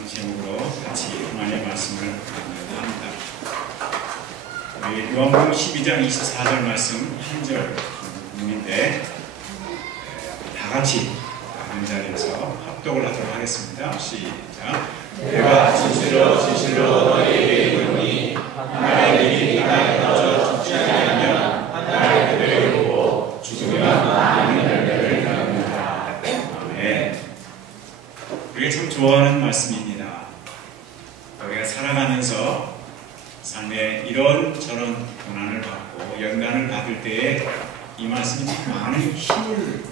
라는 제목으로 같이 하나님의 말씀을 나누려고 합니다. 우리 요한복음 12장 24절 말씀 한 절인데 다 같이 한 자리에서 합독을 하도록 하겠습니다. 시작. 내가 진실로 너희에게 이르노니 하나의 일이 이 땅에 떨어져 죽지 아니하면 하나의 그대를 보고 죽으면 많은 열매를 낳는다. 아멘. 우리가 참 좋아하는 말씀입니다. 우리가 살아가면서 삶에 이런저런 고난을 받고 연단을 받을 때에 이 말씀이 참 많은 힘을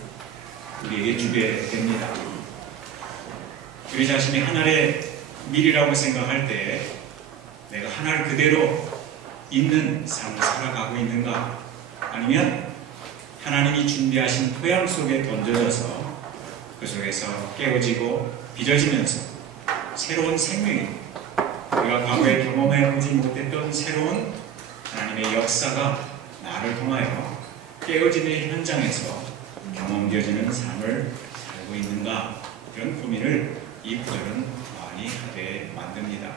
우리에게 주게 됩니다. 우리 자신이 하나의 밀이라고 생각할 때 내가 하나를 그대로 있는 삶을 살아가고 있는가, 아니면 하나님이 준비하신 토양 속에 던져져서 그 속에서 깨어지고 빚어지면서 새로운 생명이, 우리가 과거에 경험해보지 못했던 새로운 하나님의 역사가 나를 통하여 깨어짐의 현장에서 경험되어지는 삶을 살고 있는가, 이런 고민을 이 구절은 많이 하게 만듭니다.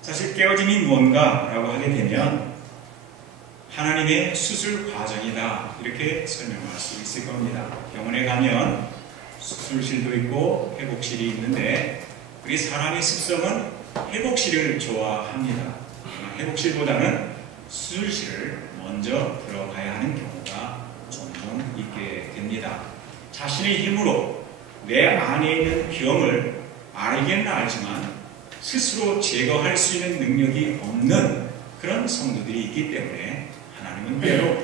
사실 깨어짐이 뭔가라고 하게 되면 하나님의 수술 과정이다, 이렇게 설명할 수 있을 겁니다. 병원에 가면 수술실도 있고 회복실이 있는데 우리 사람의 습성은 회복실을 좋아합니다. 회복실보다는 수술실을 먼저 들어가야 하는 경우가 종종 있게 됩니다. 자신의 힘으로 내 안에 있는 병을 알기는 알지만 스스로 제거할 수 있는 능력이 없는 그런 성도들이 있기 때문에 하나님은 때로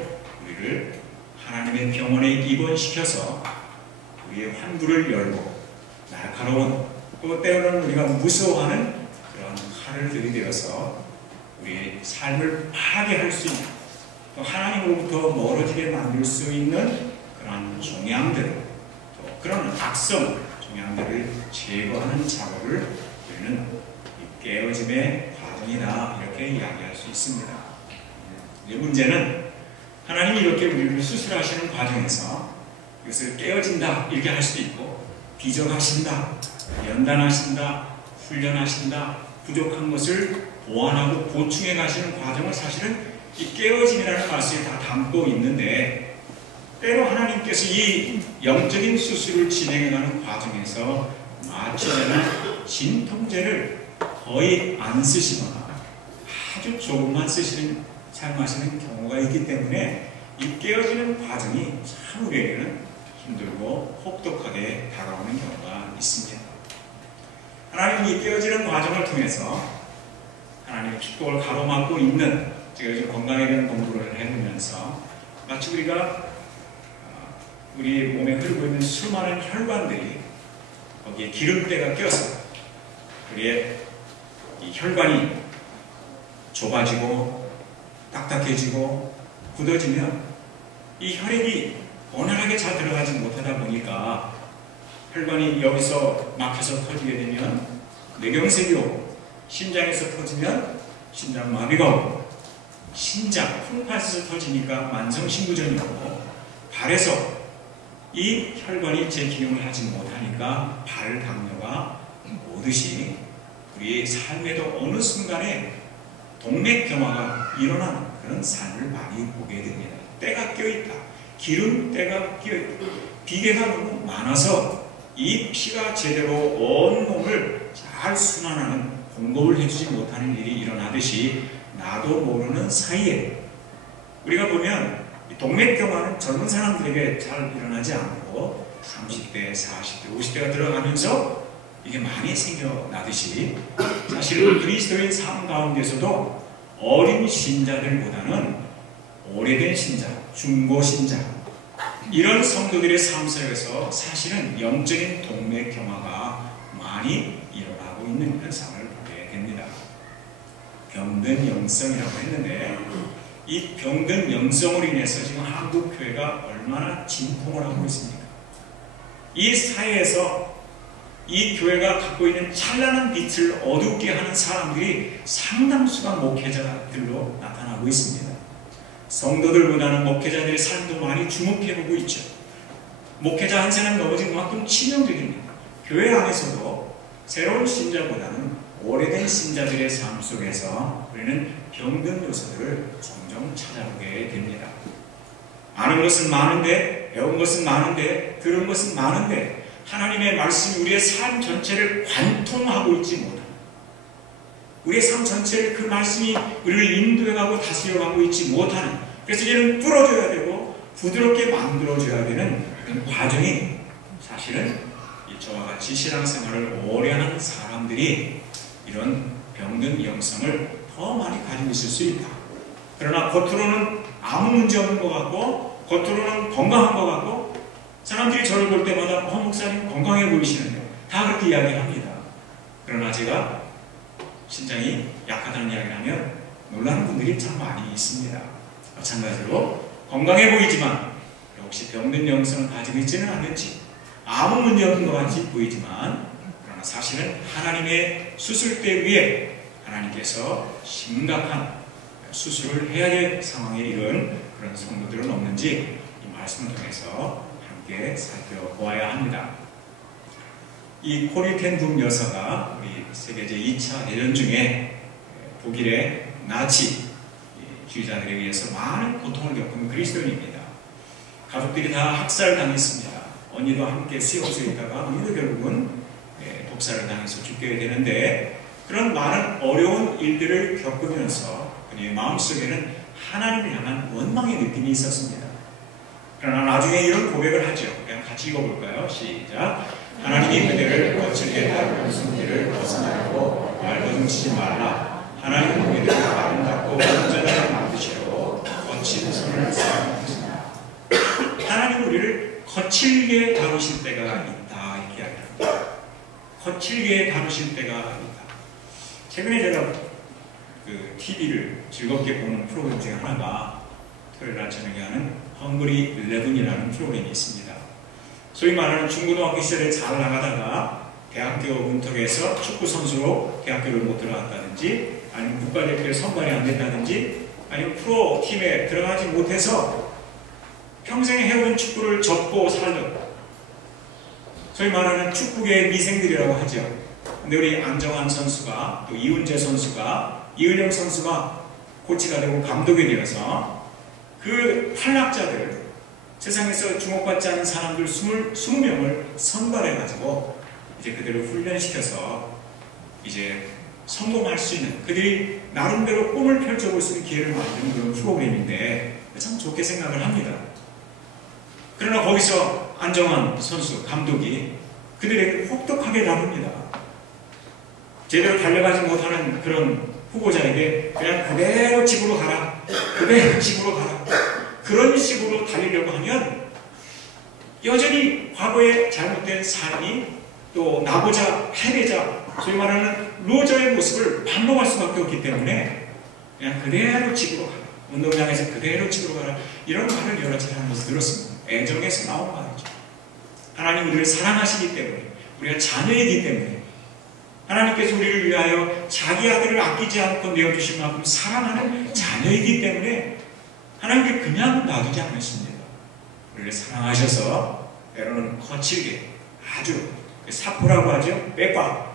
우리를 하나님의 병원에 입원시켜서 우리의 환부를 열고 날카로운, 또 때로는 우리가 무서워하는 그런 칼을 들이대어서 우리의 삶을 파괴할 수 있는, 또 하나님으로부터 멀어지게 만들 수 있는 그런 종양들, 또 그런 악성 종양들을 제거하는 작업을 우리는 깨어짐의 과정이다, 이렇게 이야기할 수 있습니다. 문제는 하나님이 이렇게 우리를 수술하시는 과정에서 이것을 깨어진다, 이렇게 할 수도 있고, 빚어가신다, 연단하신다, 훈련하신다, 부족한 것을 보완하고 보충해 가시는 과정을 사실은 이 깨어짐이라는 말씀에 다 담고 있는데, 때로 하나님께서 이 영적인 수술을 진행해가는 과정에서 마취제나 진통제를 거의 안 쓰시거나 아주 조금만 사용하시는 경우가 있기 때문에 이 깨어지는 과정이 참 우리에게는 힘들고 혹독하게 다가오는 경우가 있습니다. 하나님이 이 깨어지는 과정을 통해서 하나님의 축복을 가로막고 있는, 제가 요즘 건강에 대한 공부를 해보면서 마치 우리가 우리 몸에 흐르고 있는 수많은 혈관들이 거기에 기름때가 껴서 우리의 이 혈관이 좁아지고 딱딱해지고 굳어지면 이 혈액이 원활하게 잘 들어가지 못하다 보니까 혈관이 여기서 막혀서 터지게 되면 뇌경색이 오고, 심장에서 터지면 심장마비가 오고, 신장, 콩팥에서 터지니까 만성신부전이 오고, 발에서 이 혈관이 제 기능을 하지 못하니까 발 당뇨가 오듯이 우리의 삶에도 어느 순간에 동맥경화가 일어나는 그런 삶을 많이 보게 됩니다. 때가 껴있다, 기름때가 껴있다, 비계가 너무 많아서 이 피가 제대로 온 몸을 잘 순환하는, 공급을 해주지 못하는 일이 일어나듯이 나도 모르는 사이에 우리가 보면 동맥경화는 젊은 사람들에게 잘 일어나지 않고 30대, 40대, 50대가 들어가면서 이게 많이 생겨나듯이 사실 그리스도인 삶 가운데서도 어린 신자들보다는 오래된 신자, 중고 신자, 이런 성도들의 삶 속에서 사실은 영적인 동맥경화가 많이 일어나고 있는 그런 상황을 보게 됩니다. 병든 영성이라고 했는데 이 병든 영성으로 인해서 지금 한국 교회가 얼마나 진통을 하고 있습니까? 이 사회에서 이 교회가 갖고 있는 찬란한 빛을 어둡게 하는 사람들이 상당수가 목회자들로 나타나고 있습니다. 성도들보다는 목회자들의 삶도 많이 주목해보고 있죠. 목회자 한 사람 넘어진 만큼 치명적입니다. 교회 안에서도 새로운 신자보다는 오래된 신자들의 삶 속에서 우리는 병든 요소들을 종종 찾아보게 됩니다. 아는 것은 많은데, 배운 것은 많은데, 들은 것은 많은데 하나님의 말씀이 우리의 삶 전체를 관통하고 있지 못합니다. 우리의 삶 전체를 그 말씀이 우리를 인도해가고 다스려가고 있지 못하는, 그래서 이제는 뚫어줘야 되고 부드럽게 만들어줘야 되는 그런 과정이 사실은 저와 같이 신앙생활을 오래 하는 사람들이 이런 병든 영성을 더 많이 가지고 있을 수 있다. 그러나 겉으로는 아무 문제 없는 것 같고 겉으로는 건강한 것 같고 사람들이 저를 볼 때마다 목사님 건강해 보이시는데 다 그렇게 이야기합니다. 그러나 제가 신장이 약하다는 이야기를 하면 놀라는 분들이 참 많이 있습니다. 마찬가지로 건강해 보이지만 역시 병든 영성을 가지고 있지는 않는지 아무 문제 없는 것 같이 보이지만 그러나 사실은 하나님의 수술대 위에 하나님께서 심각한 수술을 해야 될 상황에 이른 그런 성도들은 없는지 이 말씀을 통해서 함께 살펴보아야 합니다. 이 코리 텐 북 여사가 우리 세계제 2차 대전 중에 독일의 나치 주의자들에 의해서 많은 고통을 겪은 그리스도인입니다. 가족들이 다 학살당했습니다. 언니도 함께 수용소에 있다가 언니도 결국은 독살을 당해서 죽게 되는데 그런 많은 어려운 일들을 겪으면서 그의 마음속에는 하나님을 향한 원망의 느낌이 있었습니다. 그러나 나중에 이런 고백을 하죠. 그냥 같이 읽어볼까요? 시작. 하나님이 그대를 거칠게 다루는 손길을 벗어나고 얇아둥치지 말라. 하나님은 그대를 아름답고 온전하게 만드시려고 거친 손을 사용하시나. 하나님은 우리를 거칠게 다루실 때가 있다 이렇게 이야기합니다. 거칠게 다루실 때가 있다. 최근에 제가 그 TV를 즐겁게 보는 프로그램 중에 하나가 토요일 날 저녁에 하는 헝그리 11이라는 프로그램이 있습니다. 소위 말하는 중고등학교 시절에 잘 나가다가 대학교 문턱에서 축구 선수로 대학교를 못 들어갔다든지 아니면 국가대표에 선발이 안 됐다든지 아니면 프로 팀에 들어가지 못해서 평생 해온 축구를 접고 살던 소위 말하는 축구계의 미생들이라고 하죠. 근데 우리 안정환 선수가 또 이훈재 선수가 이은영 선수가 코치가 되고 감독이 되어서 그 탈락자들 세상에서 주목받지 않은 사람들 20명을 선발해가지고 이제 그들을 훈련시켜서 이제 성공할 수 있는 그들이 나름대로 꿈을 펼쳐볼 수 있는 기회를 만드는 그런 프로그램인데 참 좋게 생각을 합니다. 그러나 거기서 안정환 선수 감독이 그들에게 혹독하게 다룹니다. 제대로 달려가지 못하는 그런 후보자에게 그냥 그대로 집으로 가라. 그대로 집으로 가라. 그런 식으로 달리려고 하면 여전히 과거의 잘못된 삶이 또 나고자 패배자 소위 말하는 루저의 모습을 반복할 수밖에 없기 때문에 그냥 그대로 집으로 가라. 운동장에서 그대로 집으로 가라. 이런 말을 여러 차례 하면서 들었습니다. 애정에서 나온 말이죠. 하나님 우리를 사랑하시기 때문에 우리가 자녀이기 때문에 하나님께서 우리를 위하여 자기 아들을 아끼지 않고 내어주신 만큼 사랑하는 자녀이기 때문에 하나님께 그냥 놔두지 않으십니다. 우리를 사랑하셔서 때로는 거칠게 아주 사포라고 하죠. 빼과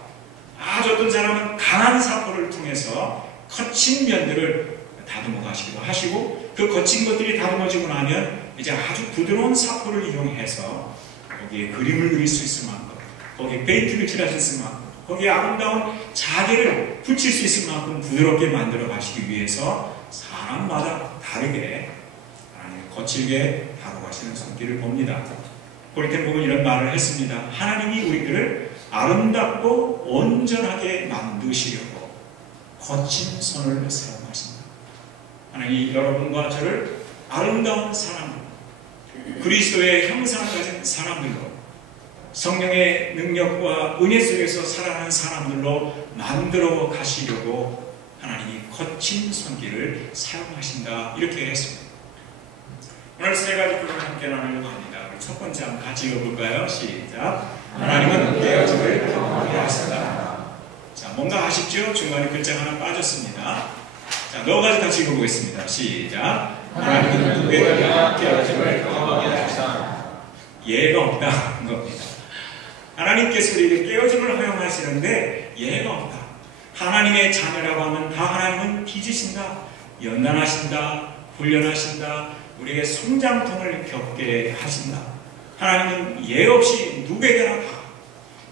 아주 어떤 사람은 강한 사포를 통해서 거친 면들을 다듬어 가시기도 하시고 그 거친 것들이 다듬어지고 나면 이제 아주 부드러운 사포를 이용해서 거기에 그림을 그릴 수 있을 만큼 거기에 페인트를 칠할 수 있을 만큼 거기에 아름다운 자개를 붙일 수 있을 만큼 부드럽게 만들어 가시기 위해서 사람마다 다르게 하나님 거칠게 다뤄가시는 손길을 봅니다. 고린도에 보면 이런 말을 했습니다. 하나님이 우리들을 아름답고 온전하게 만드시려고 거친 손을 사용하신다. 하나님이 여러분과 저를 아름다운 사람들, 그리스도의 형상을 가진 사람들로 성령의 능력과 은혜 속에서 살아가는 사람들로 만들어 가시려고 하나님이 거친 손길을 사용하신다 이렇게 했습니다. 오늘 세 가지 부분을 함께 나누려고 합니다. 첫 번째 한번 같이 읽어볼까요? 시작. 하나님은 깨어짐을 경험하게 하신다. 자, 뭔가 아쉽죠? 중간에 글자가 하나 빠졌습니다. 자, 너 가지 같이 읽어보겠습니다. 시작. 하나님은 누구에 대한 깨어짐을 경험하게 하신다. 예가 없다는 겁니다. 하나님께서 우리에게 깨어짐을 허용하시는데 예가 없다. 하나님의 자녀라고 하면 다 하나님은 빚으신다, 연단하신다, 훈련하신다, 우리에게 성장통을 겪게 하신다. 하나님은 예 없이 누구에게나 다,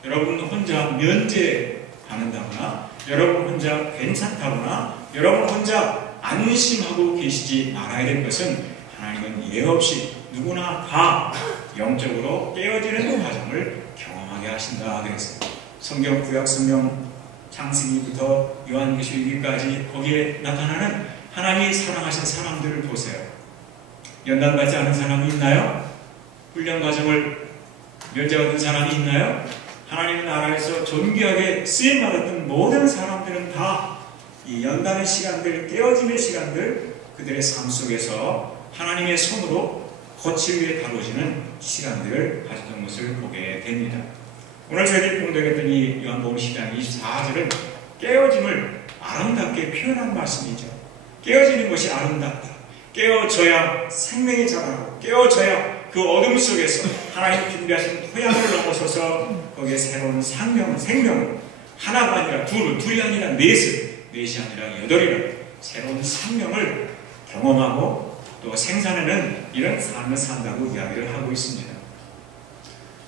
여러분 혼자 면제받는다거나 여러분 혼자 괜찮다거나 여러분 혼자 안심하고 계시지 말아야 될 것은 하나님은 예 없이 누구나 다 영적으로 깨어지는 과정을 경험하게 하신다. 그래서 성경 구약 성경 창세기부터 요한계시록까지 거기에 나타나는 하나님이 사랑하신 사람들을 보세요. 연단받지 않은 사람이 있나요? 훈련 과정을 면제받은 사람이 있나요? 하나님의 나라에서 존귀하게 쓰임받았던 모든 사람들은 다 이 연단의 시간들, 깨어짐의 시간들, 그들의 삶 속에서 하나님의 손으로 거칠 위에 다뤄지는 시간들을 가졌던 것을 보게 됩니다. 오늘 저희들이 공독했던 이 요한복음 10장 24절은 깨어짐을 아름답게 표현한 말씀이죠. 깨어지는 것이 아름답다. 깨어져야 생명이 자라고, 깨어져야 그 어둠 속에서 하나님 준비하신 토양을 넘어서서 거기에 새로운 생명을 하나가 아니라 둘이 아니라 넷이 아니라 여덟이라 새로운 생명을 경험하고 또 생산하는 이런 삶을 산다고 이야기를 하고 있습니다.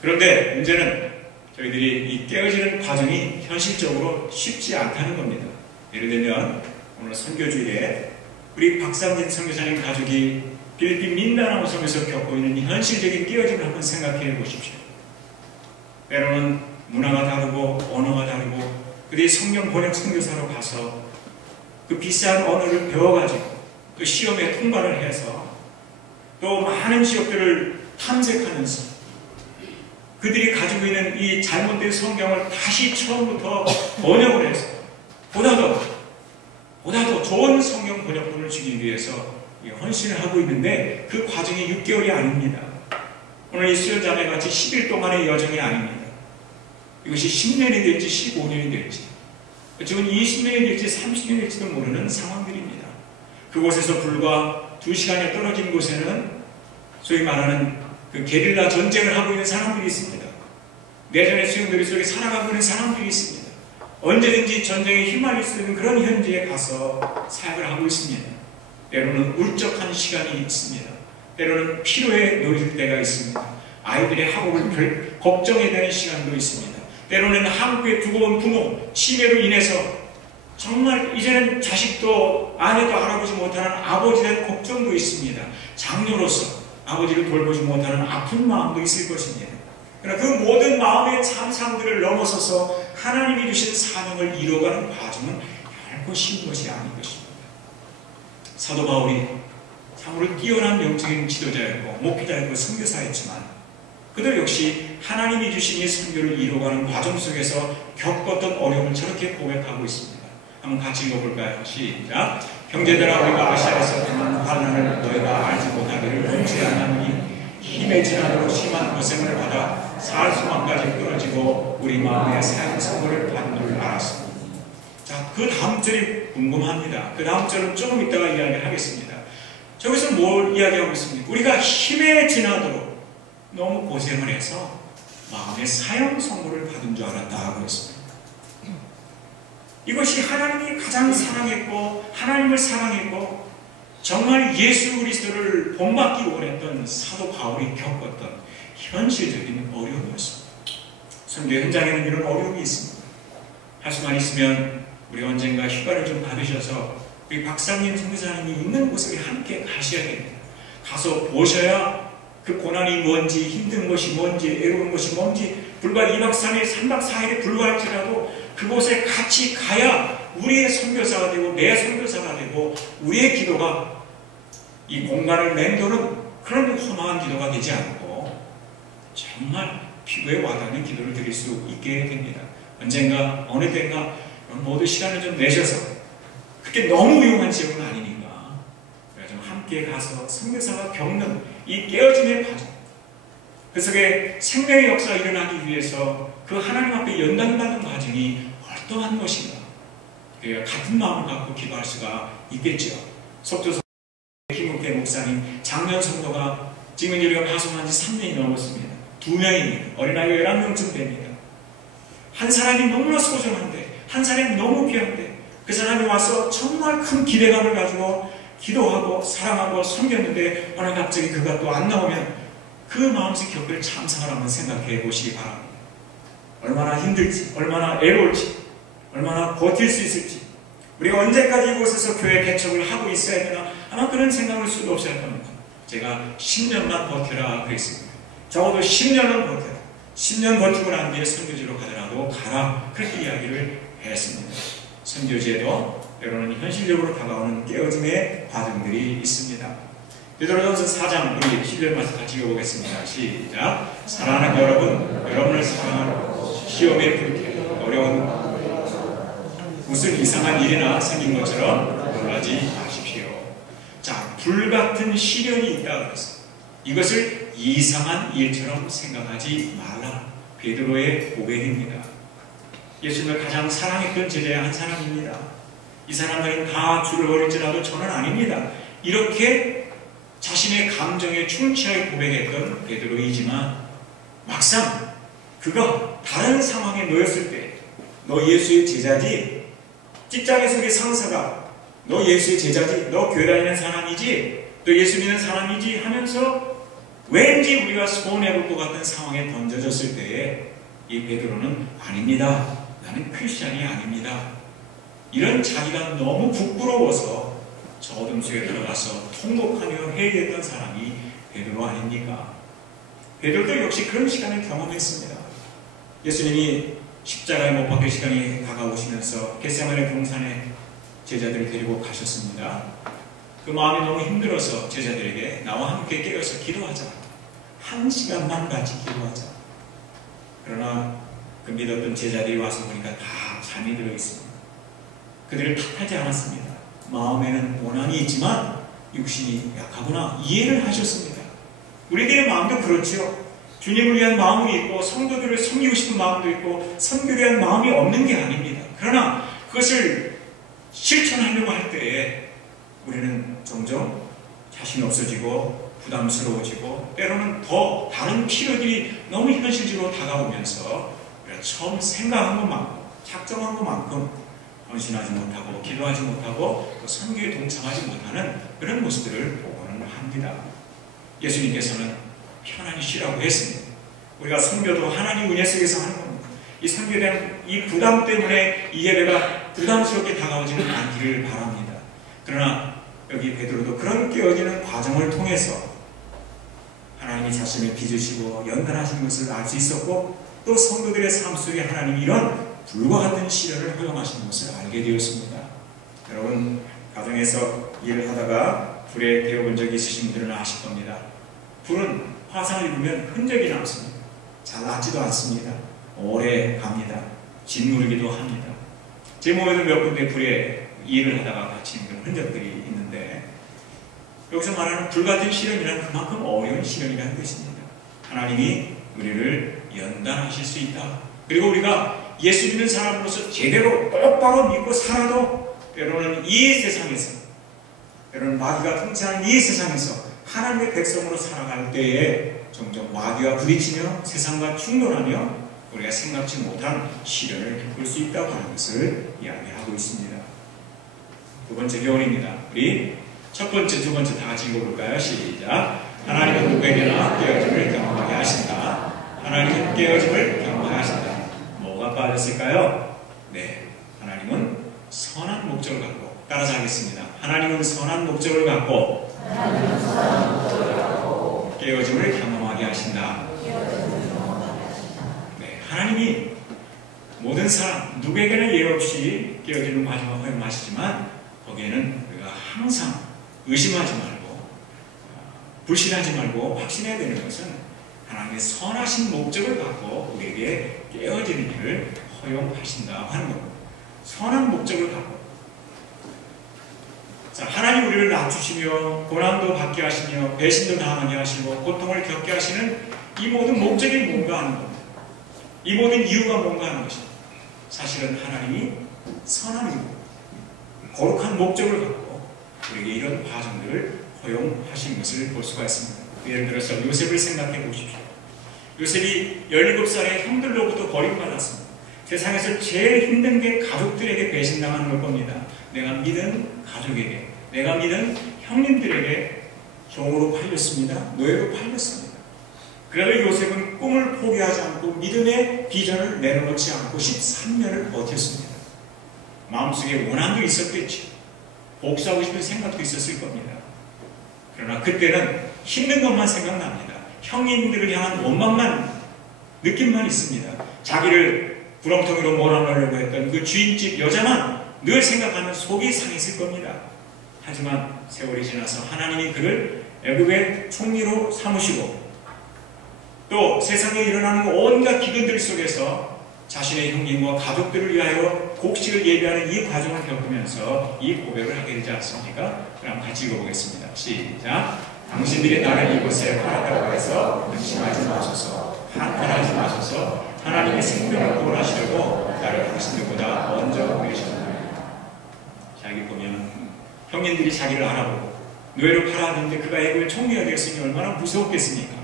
그런데 문제는 저희들이 이 깨어지는 과정이 현실적으로 쉽지 않다는 겁니다. 예를 들면 오늘 선교주일에 우리 박상진 선교사님 가족이 필리핀 민다나오 섬에서 겪고 있는 이 현실적인 깨어짐을 한번 생각해 보십시오. 때로는 문화가 다르고 언어가 다르고 그들이 성경 번역 선교사로 가서 그 비싼 언어를 배워가지고 또 시험에 통과를 해서 또 많은 지역들을 탐색하면서 그들이 가지고 있는 이 잘못된 성경을 다시 처음부터 번역을 해서 보다 더 좋은 성경 번역본을 주기 위해서 헌신을 하고 있는데 그 과정이 6개월이 아닙니다. 오늘 이 수요자매 같이 10일 동안의 여정이 아닙니다. 이것이 10년이 될지 15년이 될지 지금 20년이 될지 30년이 될지도 모르는 상황들입니다. 그곳에서 불과 2시간에 떨어진 곳에는 소위 말하는 그 게릴라 전쟁을 하고 있는 사람들이 있습니다. 내전의 수용들 속에 살아가고 있는 사람들이 있습니다. 언제든지 전쟁에 휘말릴 수 있는 그런 현지에 가서 사역을 하고 있습니다. 때로는 울적한 시간이 있습니다. 때로는 피로에 놓일 때가 있습니다. 아이들의 학업을 걱정해야 되는 시간도 있습니다. 때로는 한국에 두고 온 부모, 치매로 인해서 정말 이제는 자식도 아내도 알아보지 못하는 아버지에 대한 걱정도 있습니다. 장녀로서 아버지를 돌보지 못하는 아픈 마음도 있을 것입니다. 그러나 그 모든 마음의 참상들을 넘어서서 하나님이 주신 사명을 이루어가는 과정은 결코 쉬운 것이 아닌 것입니다. 사도 바울이 참으로 뛰어난 영적인 지도자였고 목회자였고 선교사였지만 그들 역시 하나님이 주신 이 선교를 이루어가는 과정 속에서 겪었던 어려움을 저렇게 고백하고 있습니다. 한번 같이 읽어볼까요? 시작! 형제들아 우리가 아시아에서 당한 환난을 너희가 알지 못하기를 원치 않나니 힘의 지나도록 심한 고생을 받아 살 수만까지 끊어지고 우리 마음에 사형 선고를 받는 줄 알았습니다. 자, 그 다음 절이 궁금합니다. 그 다음 절은 조금 이따가 이야기를 하겠습니다. 저기서 뭘 이야기하고 있습니까? 우리가 힘에 지나도록 너무 고생을 해서 마음의 사형 선고를 받은 줄 알았다 그랬습니다. 이것이 하나님이 가장 사랑했고 하나님을 사랑했고 정말 예수 그리스도를 본받기 원했던 사도 바울이 겪었던 현실적인 어려움이었습니다. 선교 현장에는 이런 어려움이 있습니다. 할 수만 있으면 우리 언젠가 휴가를 좀 받으셔서 우리 박상민 선교사님이 있는 곳에 함께 가셔야 됩니다. 가서 보셔야 그 고난이 뭔지 힘든 것이 뭔지 애로운 것이 뭔지 불과 2박 3일 3박 4일에 불과할지라도 그곳에 같이 가야 우리의 선교사가 되고 내 선교사가 되고 우리의 기도가 이 공간을 맴도는 그런 험한 기도가 되지 않고 정말 피부에 와닿는 기도를 드릴 수 있게 됩니다. 언젠가 어느 때인가 모두 시간을 좀 내셔서 그렇게 너무 위험한 지역은 아니니까 좀 함께 가서 선교사가 겪는 이 깨어짐의 과정 그 속에 생명의 역사가 일어나기 위해서 그 하나님 앞에 연단받는 과정이 어떠한 것인가 같은 마음을 갖고 기도할 수가 있겠죠. 속조선 김국태 목사님 작년 성도가 지금 우리가 파송한 지 3년이 넘었습니다. 2명입니다. 어린아이가 11명쯤 됩니다. 한 사람이 너무나 소중한데, 한 사람이 너무 귀한데, 그 사람이 와서 정말 큰 기대감을 가지고 기도하고 사랑하고 섬겼는데 어느 갑자기 그가 또 안 나오면 그 마음속 겪을 참상을 한번 생각해 보시기 바랍니다. 얼마나 힘들지, 얼마나 애로울지, 얼마나 버틸 수 있을지, 우리가 언제까지 이곳에서 교회 개척을 하고 있어야 되나, 아마 그런 생각을 수도 없이 할 겁니다. 제가 10년만 버텨라 그랬습니다. 적어도 10년은 버텨라. 10년 버티고 난 뒤에 선교지로 가더라도 가라, 그렇게 이야기를 했습니다. 선교지에도 때로는 현실적으로 다가오는 깨어짐의 과정들이 있습니다. 베드로전서 4장 우리 11말씀 같이 읽어보겠습니다. 시작. 사랑하는 여러분, 여러분을 사랑하고 시험에 불쾌 어려운 무슨 이상한 일이나 생긴 것처럼 놀라지 마십시오. 자, 불같은 시련이 있다 그랬어요. 이것을 이상한 일처럼 생각하지 말라. 베드로의 고백입니다. 예수님을 가장 사랑했던 제자의 한 사람입니다. 이 사람들은 다 줄을 버릴지라도 저는 아닙니다. 이렇게 자신의 감정에 충실하게 고백했던 베드로이지만 막상 그가 다른 상황에 놓였을 때 너 예수의 제자지? 직장에서 우리 상사가 너 예수의 제자지? 너 교회 다니는 사람이지? 너 예수 믿는 사람이지? 하면서 왠지 우리가 손해볼 것 같은 상황에 던져졌을 때에 이 베드로는 아닙니다. 나는 크리스찬이 아닙니다. 이런 자기가 너무 부끄러워서 저 어둠 속에 들어가서 통곡하며 회개했던 사람이 베드로 아닙니까? 베드로도 역시 그런 시간을 경험했습니다. 예수님이 십자가에 못 박힐 시간이 다가오시면서 겟세마네 동산에 제자들을 데리고 가셨습니다. 그 마음이 너무 힘들어서 제자들에게 나와 함께 깨어서 기도하자. 1시간만 같이 기도하자. 그러나 그 믿었던 제자들이 와서 보니까 다 잠이 들어 있습니다. 그들을 탓하지 않았습니다. 마음에는 원한이 있지만 육신이 약하구나 이해를 하셨습니다. 우리들의 마음도 그렇죠. 주님을 위한 마음이 있고 성도들을 섬기고 싶은 마음도 있고 선교를 위한 마음이 없는 게 아닙니다. 그러나 그것을 실천하려고 할 때에 우리는 종종 자신 없어지고 부담스러워지고 때로는 더 다른 필요들이 너무 현실적으로 다가오면서 우리가 처음 생각한 것만큼 작정한 것만큼 헌신하지 못하고 기도하지 못하고 또 선교에 동참하지 못하는 그런 모습들을 보고는 합니다. 예수님께서는 편안히 쉬라고 했습니다. 우리가 선교도 하나님 은혜 속에서 하는 겁니다. 이 선교에 대한 이 부담 때문에 이 예배가 부담스럽게 다가오지는 않기를 바랍니다. 그러나 여기 베드로도 그런 깨어지는 과정을 통해서 하나님이 자신을 빚으시고 연단하신 것을 알 수 있었고 또 성도들의 삶 속에 하나님이 이런 불과 같은 시련을 허용하신 것을 알게 되었습니다. 여러분 가정에서 일을 하다가 불에 데워본 적이 있으신 분들은 아실 겁니다. 불은 화상을 입으면 흔적이 남습니다. 잘 낫지도 않습니다. 오래 갑니다. 짓누르기도 합니다. 제 몸에도 몇 군데 불에 일을 하다가 다친 그런 흔적들이 있는데 여기서 말하는 불같은 시련이란 그만큼 어려운 시련이라는 뜻입니다. 하나님이 우리를 연단하실 수 있다. 그리고 우리가 예수 믿는 사람으로서 제대로 똑바로 믿고 살아도 때로는 이 세상에서 때로는 마귀가 통치하는 이 세상에서 하나님의 백성으로 살아갈 때에 종종 마귀와 부딪히며 세상과 충돌하며 우리가 생각지 못한 시련을 겪을 수 있다고 하는 것을 이야기하고 있습니다. 두 번째 교훈입니다. 우리 첫 번째, 두 번째 다 같이 읽어볼까요? 시작. 하나님은 누구에게나 깨어짐을 경험하게 하신다. 하나님은 깨어짐을 경험하게 하신다. 뭐가 빠졌을까요? 네, 하나님은 선한 목적을 갖고 따라서 하겠습니다. 하나님은 선한 목적을 갖고 깨어짐을 경험하게 하신다. 네, 하나님이 모든 사람 누구에게나 예외 없이 깨어지는 과정을 허용하시지만 거기에는 우리가 항상 의심하지 말고 불신하지 말고 확신해야 되는 것은 하나님의 선하신 목적을 갖고 우리에게 깨어지는 일을 허용하신다 하는 겁니다. 선한 목적을 갖고 자, 하나님 우리를 낮추시며 고난도 받게 하시며 배신도 당하게 하시고 고통을 겪게 하시는 이 모든 목적이 뭔가 하는 겁니다. 이 모든 이유가 뭔가 하는 것입니다. 사실은 하나님이 선한 이유, 거룩한 목적을 갖고 우리에게 이런 과정들을 허용하신 것을 볼 수가 있습니다. 예를 들어서 요셉을 생각해 보십시오. 요셉이 17살에 형들로부터 버림받았습니다. 세상에서 제일 힘든 게 가족들에게 배신당하는 걸 겁니다. 내가 믿은 가족에게, 내가 믿은 형님들에게 종으로 팔렸습니다. 노예로 팔렸습니다. 그래도 요셉은 꿈을 포기하지 않고 믿음의 비전을 내려놓지 않고 13년을 버텼습니다. 마음속에 원한도 있었겠죠. 복수하고 싶은 생각도 있었을 겁니다. 그러나 그때는 힘든 것만 생각납니다. 형님들을 향한 원망만, 느낌만 있습니다. 자기를 구렁텅이로 몰아넣으려고 했던 그 주인집 여자만 늘 생각하면 속이 상했을 겁니다. 하지만 세월이 지나서 하나님이 그를 애굽의 총리로 삼으시고 또 세상에 일어나는 온갖 기근들 속에서 자신의 형님과 가족들을 위하여 곡식을 예비하는 이 과정을 겪으면서 이 고백을 하게 되지 않습니까? 그럼 같이 읽어보겠습니다. 시작. 당신들이 나를 이곳에 팔았다고 해서 의심하지 마소서. 한탄하지 마소서. 하나님의 생명을 구원하시려고 나를 당신들보다 먼저 보내셨나요? 자, 여기 보면 형님들이 자기를 알아보고 노예로 팔았는데 그가 애굽의 총리가 되었으니 얼마나 무서웠겠습니까?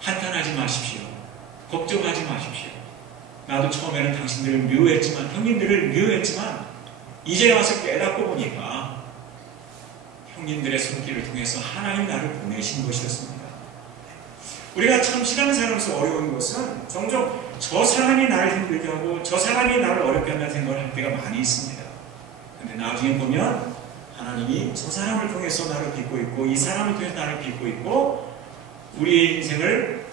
한탄하지 마십시오. 걱정하지 마십시오. 나도 처음에는 당신들을 미워했지만, 형님들을 미워했지만 이제 와서 깨닫고 보니까 형님들의 손길을 통해서 하나님 나를 보내신 것이었습니다. 우리가 참 신앙생활에서 어려운 것은 종종 저 사람이 나를 힘들게 하고 저 사람이 나를 어렵게 한다는 생각을 할 때가 많이 있습니다. 그런데 나중에 보면 하나님이 저 사람을 통해서 나를 빚고 있고 이 사람을 통해서 나를 빚고 있고 우리의 인생을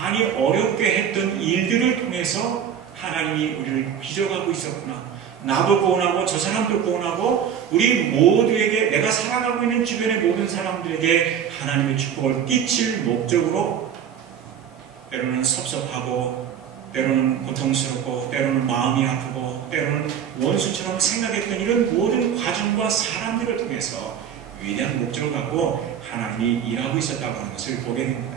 많이 어렵게 했던 일들을 통해서 하나님이 우리를 빚어가고 있었구나. 나도 고운하고 저 사람도 고운하고 우리 모두에게, 내가 살아가고 있는 주변의 모든 사람들에게 하나님의 축복을 끼칠 목적으로 때로는 섭섭하고 때로는 고통스럽고 때로는 마음이 아프고 때로는 원수처럼 생각했던 이런 모든 과정과 사람들을 통해서 위대한 목적을 갖고 하나님이 일하고 있었다고 하는 것을 보게 됩니다.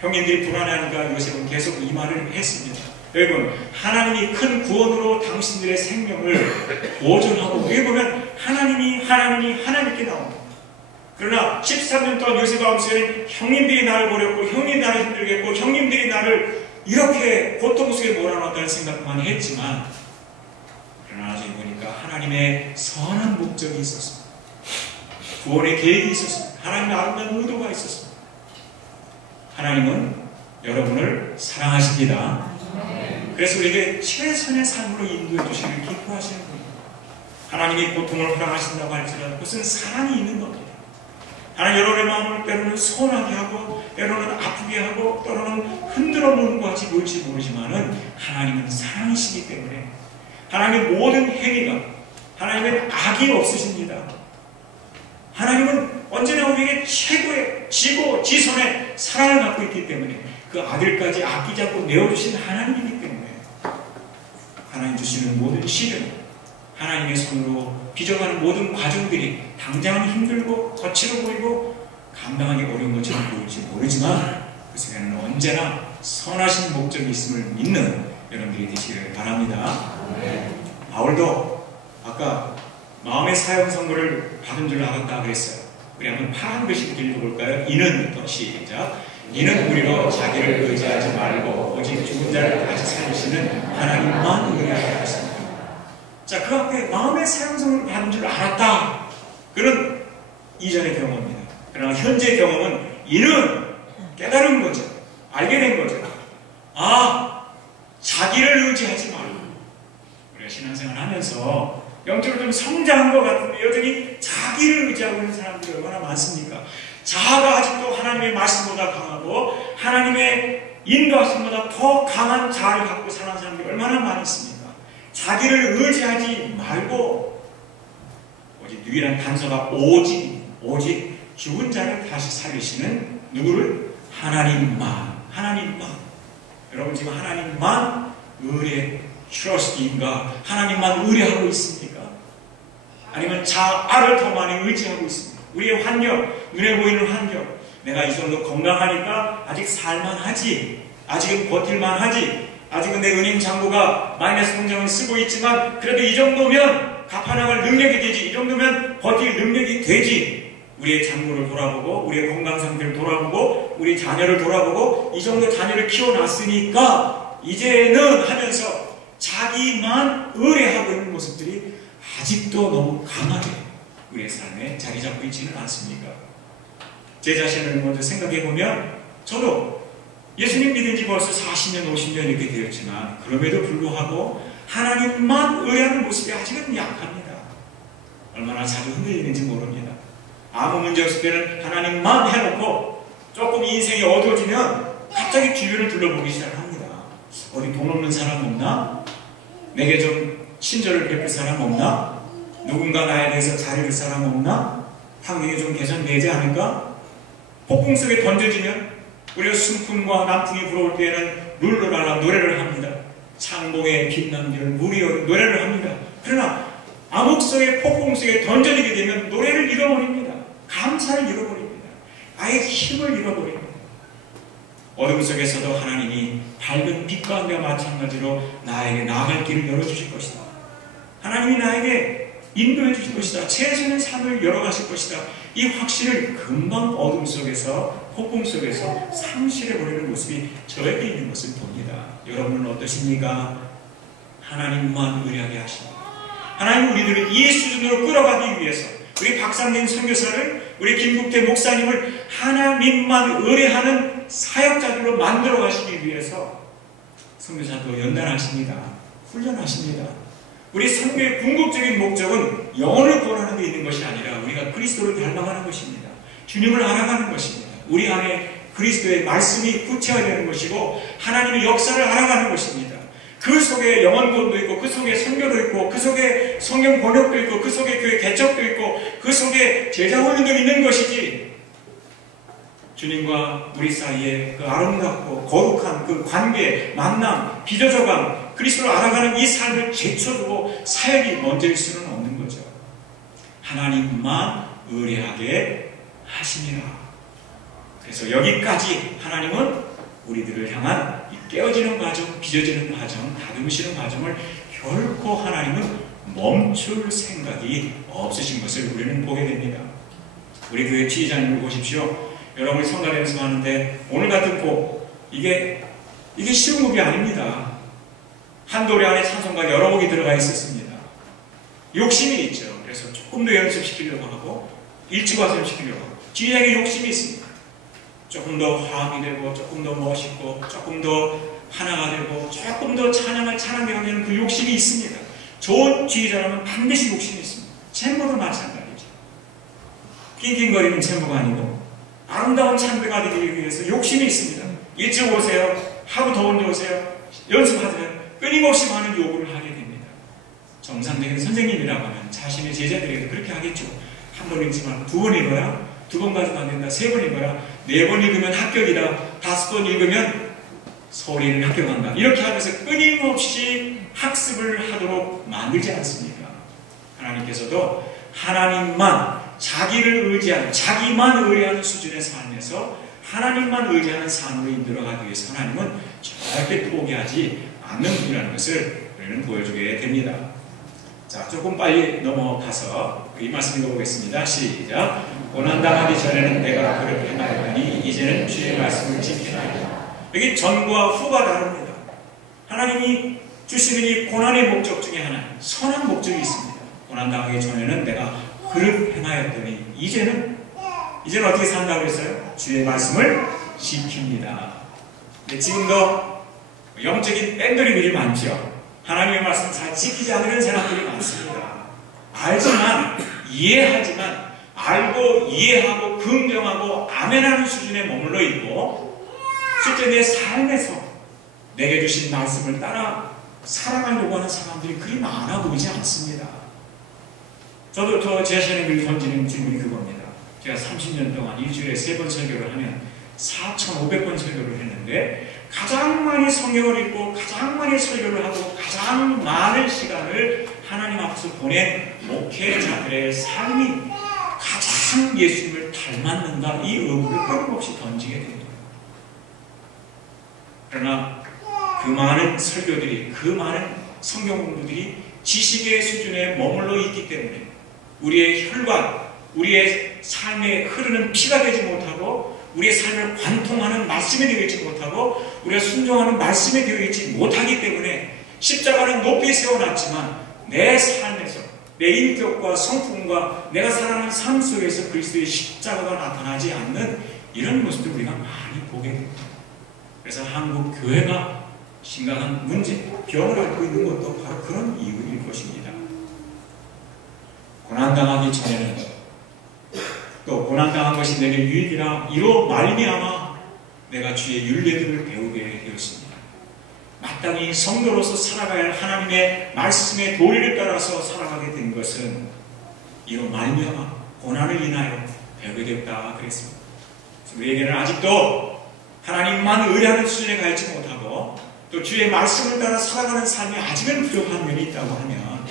형님들이 불안해하니까 요셉은 계속 이 말을 했습니다. 여러분, 하나님이 큰 구원으로 당신들의 생명을 보존하고, 여기 보면 하나님께 나옵니다. 그러나 13년 동안 요셉 마음속에는 형님들이 나를 버렸고 형님들이 나를 힘들게 했고 형님들이 나를 이렇게 고통 속에 몰아넣었다는 생각만 했지만, 그러나 나중에 보니까 하나님의 선한 목적이 있었습니다. 구원의 계획이 있었습니다. 하나님의 아름다운 의도가 있었습니다. 하나님은 여러분을 사랑하십니다. 그래서 우리에게 최선의 삶으로 인도해 주시기를 기뻐하시는 겁니다. 하나님이 고통을 허락하신다고 할지라도 그것은 사랑이 있는 겁니다. 하나님 여러분의 마음을 때로는 서운하게 하고 때로는 아프게 하고 때로는 흔들어 놓는 것 같이 보일지 모르지만은 하나님은 사랑이시기 때문에 하나님의 모든 행위가, 하나님은 악이 없으십니다. 하나님은 언제나 우리에게 최고의 지선의 사랑을 갖고 있기 때문에 그 아들까지 아끼지 않고 내어주신 하나님이기 때문에 하나님 주시는 모든 시련, 하나님의 손으로 빚어가는 모든 과정들이 당장은 힘들고 거칠어 보이고 감당하기 어려운 것처럼 보일지 모르지만 그 속에는 언제나 선하신 목적이 있음을 믿는 여러분들이 되시기를 바랍니다. 바울도 아까 마음의 사형 선고를 받은 줄 알았다 그랬어요. 우리 한번 파란 글씨부터 읽어볼까요? 이는부터 시작. 이는 우리로 자기를 의지하지 말고 오직 죽은 자를 다시 살리시는 하나님만 의뢰하게 하십니다. 자, 그 앞에 마음의 사형 선고를 받은 줄 알았다. 그런 이전의 경험입니다. 그러나 현재 경험은 이는 깨달은 거죠. 알게 된 거죠. 아, 자기를 의지하지 말고. 우리가 신앙생활 하면서 영적으로 좀 성장한 것 같은데 여전히 자기를 의지하고 있는 사람들이 얼마나 많습니까? 자아가 아직도 하나님의 말씀보다 강하고 하나님의 인도하심보다 더 강한 자아를 갖고 사는 사람들이 얼마나 많이 있습니까? 자기를 의지하지 말고 오직 유일한 단서가 오직 죽은 자를 다시 살리시는 누구를? 하나님만. 여러분 지금 하나님만 trust인가? 하나님만 의뢰하고 있습니까? 아니면 자아를 더 많이 의지하고 있습니까? 우리의 환경, 눈에 보이는 환경, 내가 이 정도 건강하니까 아직 살만하지, 아직은 버틸만하지, 아직은 내 은행 잔고가 마이너스 통장을 쓰고 있지만 그래도 이 정도면 갚아나갈 능력이 되지, 이 정도면 버틸 능력이 되지. 우리의 잔고를 돌아보고 우리의 건강 상태를 돌아보고 우리 자녀를 돌아보고 이 정도 자녀를 키워놨으니까 이제는 하면서 자기만 의뢰하고 있는 모습들이 아직도 너무 강하게 우리의 삶에 자리 잡고 있지는 않습니까? 제 자신을 먼저 생각해 보면 저도 예수님 믿은 지 벌써 40년, 50년 이렇게 되었지만 그럼에도 불구하고 하나님만 의뢰하는 모습이 아직은 약합니다. 얼마나 자주 흔들리는지 모릅니다. 아무 문제 없을 때는 하나님만 해놓고 조금 인생이 어두워지면 갑자기 주변을 둘러보기 시작합니다. 어디 돈 없는 사람 없나? 내게 좀 친절을 베풀 사람 없나? 누군가 나에 대해서 잘해줄 사람 없나? 환경이 좀 개선되지 않을까? 폭풍 속에 던져지면 우리가 순풍과 남풍이 불어올 때에는 룰루랄라 노래를 합니다. 창봉에 빛난 별 물이 오른 노래를 합니다. 그러나 암흑 속에 폭풍 속에 던져지게 되면 노래를 잃어버립니다. 감사를 잃어버립니다. 아예 힘을 잃어버립니다. 어둠 속에서도 하나님이 밝은 빛 가운데 마찬가지로 나에게 나아갈 길을 열어주실 것이다. 하나님이 나에게 인도해 주실 것이다. 최선의 삶을 열어가실 것이다. 이 확신을 금방 어둠 속에서 폭풍 속에서 상실해버리는 모습이 저에게 있는 것을 봅니다. 여러분은 어떠십니까? 하나님만 의뢰하게 하십니다. 하나님 우리들을 이 수준으로 끌어가기 위해서 우리 박상민 선교사를 우리 김국태 목사님을 하나님만 의뢰하는 사역자들로 만들어 가시기 위해서 선교사도 연단하십니다. 훈련하십니다. 우리 선교의 궁극적인 목적은 영혼을 구원하는 데 있는 것이 아니라 우리가 그리스도를 닮아가는 것입니다. 주님을 알아가는 것입니다. 우리 안에 그리스도의 말씀이 구체화되는 것이고 하나님의 역사를 알아가는 것입니다. 그 속에 영혼권도 있고 그 속에 선교도 있고 그 속에 성경 번역도 있고 그 속에 교회 개척도 있고 그 속에 제자 훈련도 있는 것이지 주님과 우리 사이에 그 아름답고 거룩한 그 관계, 만남, 비교조감 그리스도를 알아가는 이 삶을 제쳐두고 사역이 먼저일 수는 없는 거죠. 하나님만 의뢰하게 하시니라. 그래서 여기까지 하나님은 우리들을 향한 이 깨어지는 과정, 빚어지는 과정, 다듬으시는 과정을 결코 하나님은 멈출 생각이 없으신 것을 우리는 보게 됩니다. 우리 교회 지휘자님을 보십시오. 여러분이 성가 연습하는데 오늘 같은 곡 이게 쉬운 곡이 아닙니다. 한 노래 안에 찬송가 여러 곡이 들어가 있었습니다. 욕심이 있죠. 그래서 조금 더 연습시키려고 하고 일치과정시키려고 하고 지휘자에게 욕심이 있습니다. 조금 더 화음이 되고 조금 더 멋있고 조금 더 하나가 되고 조금 더 찬양을 찬양하게 하는 그 욕심이 있습니다. 좋은 지휘자라면 반드시 욕심이 있습니다. 챔버도 마찬가지죠. 낑낑거리는 챔버가 아니고 아름다운 찬배가 되기 위해서 욕심이 있습니다. 일찍 오세요. 하루 더운데 오세요. 연습하세요. 끊임없이 많은 요구를 하게 됩니다. 정상적인 선생님이라고 하면 자신의 제자들에게 그렇게 하겠죠. 한 번 읽지 말고 두 번 읽어야, 두 번 가지고 안 된다. 세 번 읽어야, 네 번 읽으면 합격이다. 다섯 번 읽으면 서울이는 합격한다. 이렇게 하면서 끊임없이 학습을 하도록 만들지 않습니까? 하나님께서도 하나님만 자기를 의지하는, 자기만 의뢰하는 수준의 삶에서 하나님만 의지하는 삶으로 인도가기 위해서 하나님은 절대 포기하지 않는 분이라는 것을 우리는 보여주게 됩니다. 자, 조금 빨리 넘어가서 이 말씀 읽어보겠습니다. 시작. 고난당하기 전에는 내가 그렇게 행하였더니 이제는 주의 말씀을 지키나이다. 여기 전과 후가 다릅니다. 하나님이 주시는 이 고난의 목적 중에 하나, 선한 목적이 있습니다. 고난당하기 전에는 내가 그렇게 행하였더니 이제는 어떻게 산다고 했어요? 주의 말씀을 지킵니다. 지금도 영적인 뺀돌이들이 많죠. 하나님의 말씀 잘 지키지 않는 사람들이 많습니다. 알지만, 이해하지만, 알고 이해하고 긍정하고 아멘하는 수준에 머물러 있고 실제 내 삶에서 내게 주신 말씀을 따라 살아가려고 하는 사람들이 그리 많아 보이지 않습니다. 저도 제 자신에 늘 던지는 질문이 그겁니다. 제가 30년 동안 일주일에 3번 설교를 하면 4,500번 설교를 했는데 가장 많이 성경을 읽고 가장 많이 설교를 하고 가장 많은 시간을 하나님 앞에서 보낸 목회자들의 삶이 가장 예수님을 닮았는가 이 의문을 끊임없이 던지게 됩니다. 그러나 그 많은 설교들이, 그 많은 성경 공부들이 지식의 수준에 머물러 있기 때문에 우리의 혈관, 우리의 삶에 흐르는 피가 되지 못하고 우리의 삶을 관통하는 말씀이 되어 있지 못하고 우리가 순종하는 말씀이 되어 있지 못하기 때문에 십자가는 높이 세워놨지만 내 삶에서 내 인격과 성품과 내가 살아가는 삶 속에서 그리스도의 십자가가 나타나지 않는 이런 모습들 우리가 많이 보게 됩니다. 그래서 한국 교회가 심각한 문제, 병을 앓고 있는 것도 바로 그런 이유일 것입니다. 고난당하기 전에는 또 고난당한 것이 내게 유익이라 이로 말미암아 내가 주의 율례들을 배우게 되었습니다. 마땅히 성도로서 살아가야 할 하나님의 말씀의 도리를 따라서 살아가게 된 것은 이로 말미암아 고난을 인하여 배우게 됐다 그랬습니다. 우리에게는 아직도 하나님만 의뢰하는 수준에 가 있지 못하고 또 주의 말씀을 따라 살아가는 삶이 아직은 부족한 면이 있다고 하면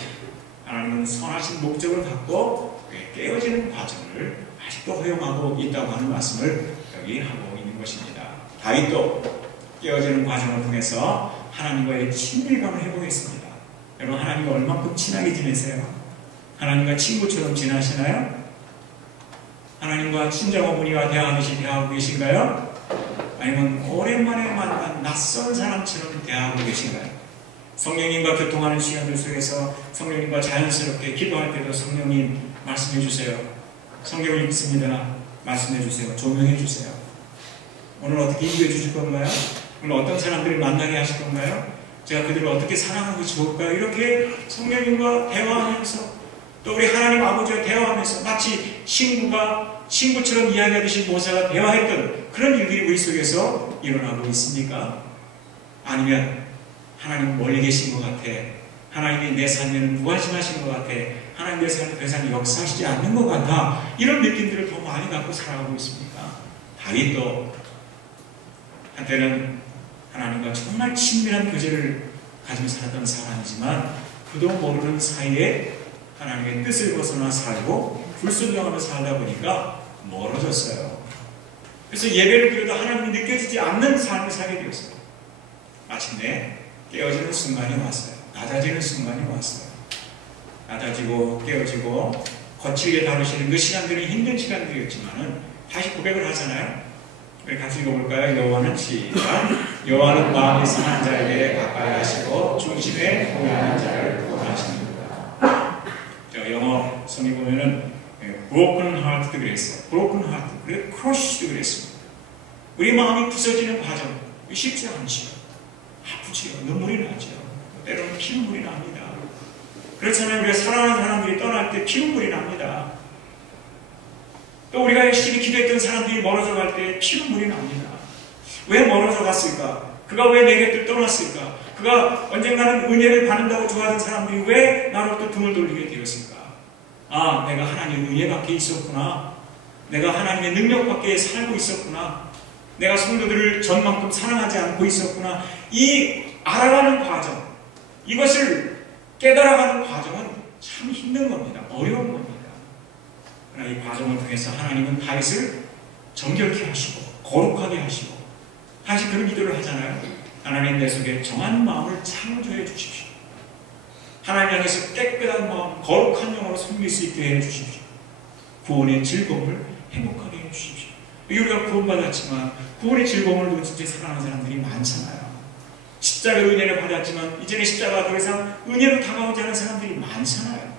하나님은 선하신 목적을 갖고 깨어지는 과정을 아직도 허용하고 있다고 하는 말씀을 여기 하고 있는 것입니다. 다윗도 깨어지는 과정을 통해서 하나님과의 친밀감을 회복했습니다. 여러분, 하나님과 얼만큼 친하게 지내세요? 하나님과 친구처럼 지내시나요? 하나님과 친정어머니와 대화하듯이 대화하고 계신가요? 아니면 오랜만에 만난 낯선 사람처럼 대화하고 계신가요? 성령님과 교통하는 시간들 속에서 성령님과 자연스럽게 기도할 때도 성령님 말씀해 주세요. 성경을 읽습니다. 말씀해 주세요. 조명해 주세요. 오늘 어떻게 인도해 주실 건가요? 오늘 어떤 사람들을 만나게 하실 건가요? 제가 그들을 어떻게 사랑하기 좋을까요? 이렇게 성령님과 대화하면서 또 우리 하나님 아버지와 대화하면서 마치 친구처럼 이야기하듯이 모세가 대화했던 그런 일들이 우리 속에서 일어나고 있습니까? 아니면 하나님 멀리 계신 것 같아. 하나님이 내 삶에는 무관심하신 것 같아. 하나님 내 삶에 더 이상 역사하시지 않는 것 같아. 이런 느낌들을 더 많이 갖고 살아가고 있습니까? 다윗도 한때는 하나님과 정말 친밀한 교제를 가지고 살았던 사람이지만 그도 모르는 사이에 하나님의 뜻을 벗어나 살고 불순종하며 살다 보니까 멀어졌어요. 그래서 예배를 드려도 하나님이 느껴지지 않는 삶을 살게 되었어요. 마침내 깨어지는 순간이 왔어요. 낮아지는 순간이 왔어요. 낮아지고 깨어지고 거칠게 다루시는 그 시간들은 힘든 시간들이었지만은 다시 고백을 하잖아요. 우리 같이 읽어볼까요? 여호와는 시작. 여호와는 마음이 상한 자에게 가까이 하시고 중심에 동요하는 자를 구원하십니다. 영어 성경 보면은 broken heart도 그랬어요. broken heart, 그리고 crush도 그랬습니다. 우리 마음이 부서지는 과정 쉽지 않지요. 아프지요. 눈물이 나죠. 때로는 피눈물이 납니다. 그렇잖아요. 우리가 사랑하는 사람들이 떠날 때 피눈물이 납니다. 또 우리가 열심히 기도했던 사람들이 멀어져 갈 때 피눈물이 납니다. 왜 멀어져 갔을까? 그가 왜 내 곁을 떠났을까? 그가 언젠가는 은혜를 받는다고 좋아하는 사람들이 왜 나로부터 등을 돌리게 되었을까? 아, 내가 하나님의 은혜 밖에 있었구나. 내가 하나님의 능력 밖에 살고 있었구나. 내가 성도들을 전만큼 사랑하지 않고 있었구나. 이 알아가는 과정, 이것을 깨달아가는 과정은 참 힘든 겁니다. 어려운 겁니다. 그러나 이 과정을 통해서 하나님은 다윗을 정결케 하시고 거룩하게 하시고 다시 그런 기도를 하잖아요. 하나님 내 속에 정한 마음을 창조해 주십시오. 하나님 향해서 깨끗한 마음, 거룩한 영으로 섬길 수 있게 해 주십시오. 구원의 즐거움을 행복하게 해 주십시오. 우리가 구원받았지만 구원의 즐거움을 놓치지 살아가는 사람들이 많잖아요. 십자가의 은혜를 받았지만 이제는 십자가가 더 이상 은혜로 다가오지 않은 사람들이 많잖아요.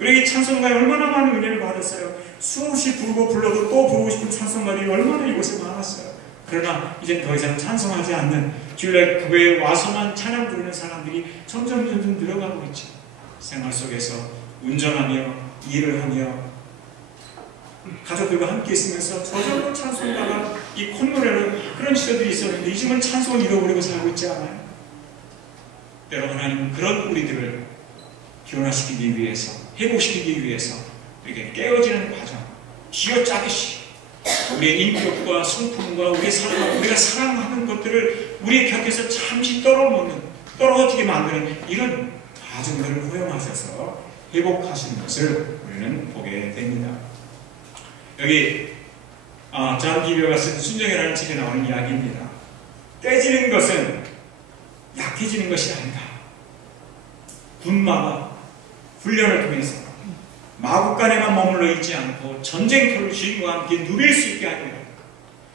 우리 찬송가에 얼마나 많은 은혜를 받았어요. 수없이 부르고 불러도 또 부르고 싶은 찬송가들이 얼마나 이곳에 많았어요. 그러나 이제 더 이상 찬송하지 않는 주일날 교회에 와서만 찬양 부르는 사람들이 점점 늘어가고 있죠. 생활 속에서 운전하며 일을 하며 가족들과 함께 있으면서 저절로 찬송가가 이 콧노래로 그런 시절들이 있었는데 이즘은 찬송을 잃어버리고 살고 있지 않아요? 때로 하나님은 그런 우리들을 기원화시키기 위해서, 회복시키기 위해서 이렇게 깨어지는 과정, 쥐어짜듯이 우리의 인격과 성품과 우리가 사랑하는 것들을 우리의 곁에서 잠시 떨어지게 만드는 이런 과정들을 허용하셔서 회복하시는 것을 우리는 보게 됩니다. 여기 존 비벼가 쓴 순종이라는 책에 나오는 이야기입니다. 깨지는 것은 약해지는 것이 아니다. 군마가 훈련을 통해서 마국간에만 머물러 있지 않고 전쟁터를 주인과 함께 누빌 수 있게 하는 거예요.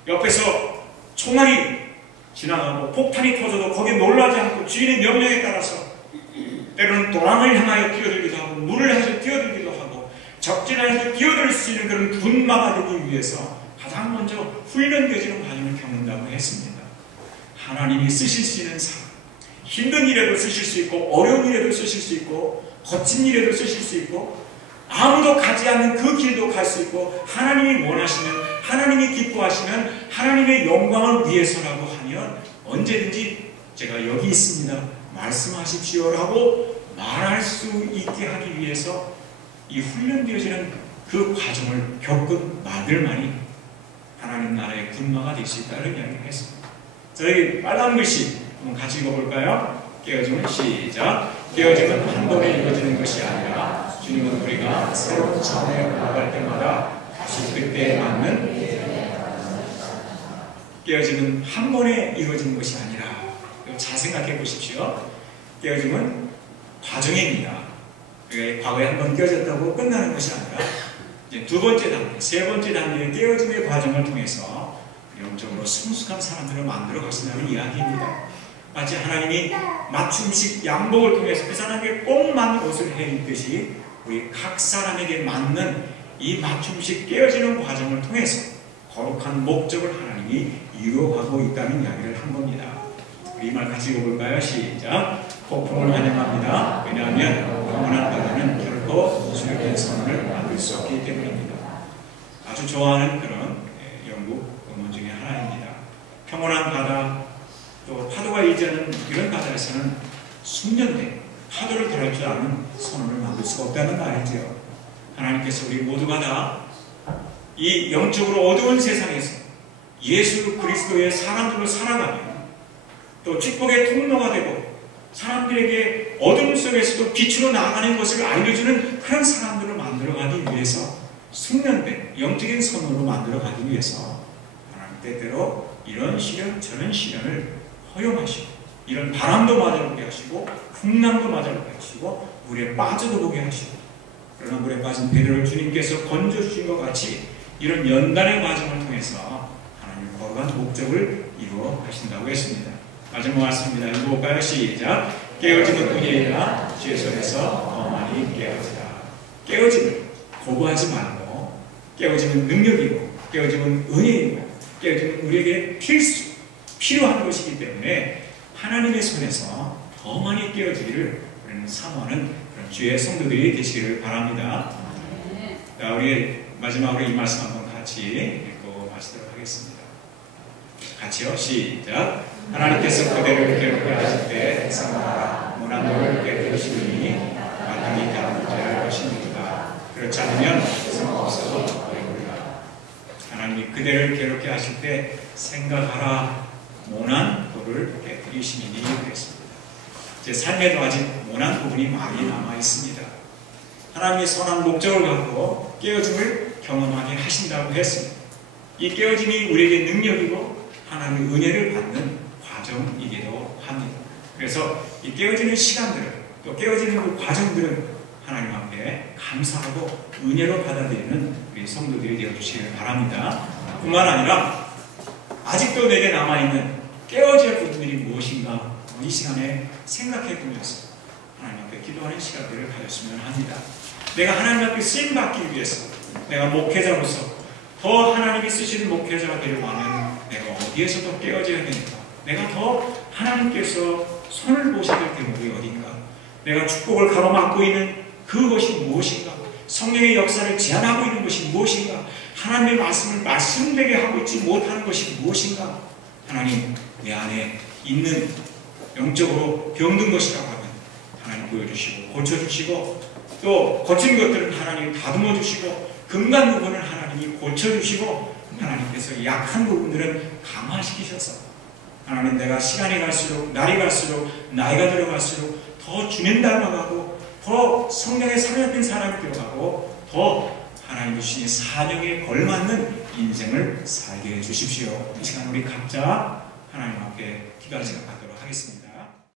옆에서 총알이 지나가고 폭탄이 터져도 거기에 놀라지 않고 주인의 명령에 따라서 때로는 또랑을 향하여 뛰어들기도 하고 물을 해서 뛰어들기도 하고 적진을 해서 뛰어들 수 있는 그런 군마가 되기 위해서 가장 먼저 훈련되어지는 과정을 겪는다고 했습니다. 하나님이 쓰실 수 있는 사람, 힘든 일에도 쓰실 수 있고 어려운 일에도 쓰실 수 있고 거친 일에도 쓰실 수 있고 아무도 가지 않는 그 길도 갈 수 있고 하나님이 원하시면 하나님이 기뻐하시면 하나님의 영광을 위해서라고 하면 언제든지 제가 여기 있습니다. 말씀하십시오라고 말할 수 있게 하기 위해서 이 훈련되어지는 그 과정을 겪은 마들만이 하나님 나라의 군마가 될 수 있다는 이야기를 했습니다. 저희 빨간 글씨 한번 같이 읽어볼까요? 깨어짐은 시작. 깨어짐은 한 번에 이루어지는 것이 아니라 주님은 우리가 새로운 차원에 올라갈 때마다 다시 그때에 맞는 깨어짐은 한 번에 이루어지는 것이 아니라 잘 생각해 보십시오. 깨어짐은 과정입니다. 과거에 한 번 깨어졌다고 끝나는 것이 아니라 이제 두 번째 단계, 세 번째 단계의 깨어짐의 과정을 통해서 영적으로 성숙한 사람들을 만들어 가신다는 이야기입니다. 마치 하나님이 맞춤식 양복을 통해서 그 사람에게 꼭 맞는 옷을 해 입듯이 우리 각 사람에게 맞는 이 맞춤식 깨어지는 과정을 통해서 거룩한 목적을 하나님이 이루어가고 있다는 이야기를 한 겁니다. 우리 이 말 같이 읽어볼까요? 시작. 폭풍을 환영합니다. 왜냐하면 영원한 바다는 결코 수력된 선언을 만들 수 없기 때문입니다. 아주 좋아하는 그런 영국 음원 중에 하나입니다. 평온한 바다, 또 파도가 일지하는 이런 바다에서는 숙련된 파도를 덜할 줄 아는 선언을 만들 수가 없다는 말이죠. 하나님께서 우리 모두가 다 이 영적으로 어두운 세상에서 예수 그리스도의 사람들로 살아가며 또 축복의 통로가 되고 사람들에게 어둠 속에서도 빛으로 나아가는 것을 알려주는 그런 사람들을 만들어가기 위해서 숙련된 영적인 선으로 만들어가기 위해서 하나님 때때로 이런 시련 저런 시련을 허용하시고 이런 바람도 맞아보게 하시고 풍랑도 맞아보게 하시고 물에 빠져도 보게 하시고 그러나 물에 빠진 베드로를 주님께서 건져주신 것 같이 이런 연단의 과정을 통해서 하나님 거룩한 목적을 이루어 가신다고 했습니다. 마지막 말씀입니다. 읽어볼까요? 시작. 깨어짐은 은혜이라 주의 손에서 더 많이 깨어지라. 깨어짐을 거부하지 말고 깨어짐은 능력이고 깨어짐은 은혜이고 깨어짐은 우리에게 필요한 것이기 때문에 하나님의 손에서 더 많이 깨어지기를 우리는 사모하는 그런 주의 성도들이 되시기를 바랍니다. 자, 우리 마지막으로 이 말씀 한번 같이 읽고 마치도록 하겠습니다. 같이요. 시작. 하나님께서 그대를 괴롭게 하실 때 생각하라. 무난도를 깨뜨리시니 마땅히 다루어야 할 것입니다. 그렇지 않으면 성없어도 어려우리라. 하나님이 그대를 괴롭게 하실 때 생각하라. 모난 돌을 깨뜨리시니 그랬습니다. 제 삶에도 아직 모난 부분이 많이 남아 있습니다. 하나님의 선한 목적을 갖고 깨어짐을 경험하게 하신다고 했습니다. 이 깨어짐이 우리에게 능력이고 하나님의 은혜를 받는 과정이기도 합니다. 그래서 이 깨어지는 시간들을 또 깨어지는 그 과정들은 하나님 앞에 감사하고 은혜로 받아들이는 우리 성도들이 되어주시길 바랍니다. 뿐만 아니라 아직도 내게 남아있는 깨어질 부분들이 무엇인가 이 시간에 생각해 보면서 하나님 앞에 기도하는 시간들을 가졌으면 합니다. 내가 하나님 앞에 쓰임받기 위해서 내가 목회자로서 더 하나님이 쓰시는 목회자가 되려고 하면 내가 어디에서 더 깨어져야 되는가? 내가 더 하나님께서 손을 보셔야 될 대목이 어딘가? 내가 축복을 가로막고 있는 그것이 무엇인가? 성령의 역사를 제한하고 있는 것이 무엇인가? 하나님의 말씀을 말씀되게 하고 있지 못하는 것이 무엇인가? 하나님, 내 안에 있는 영적으로 병든 것이라고 하면 하나님 보여주시고 고쳐주시고 또 거친 것들은 하나님 다듬어 주시고 금간 부분을 하나님이 고쳐주시고 하나님께서 약한 부분들은 강화시키셔서 하나님 내가 시간이 갈수록 날이 갈수록 나이가 들어갈수록 더 주님 닮아가고 더 성령의 사랑된 사람이 되어가고 더 하나님 주신 사명에 걸맞는 인생을 살게 해주십시오. 이 시간 우리 각자 하나님 앞에 기도할 시간 갖도록 하겠습니다.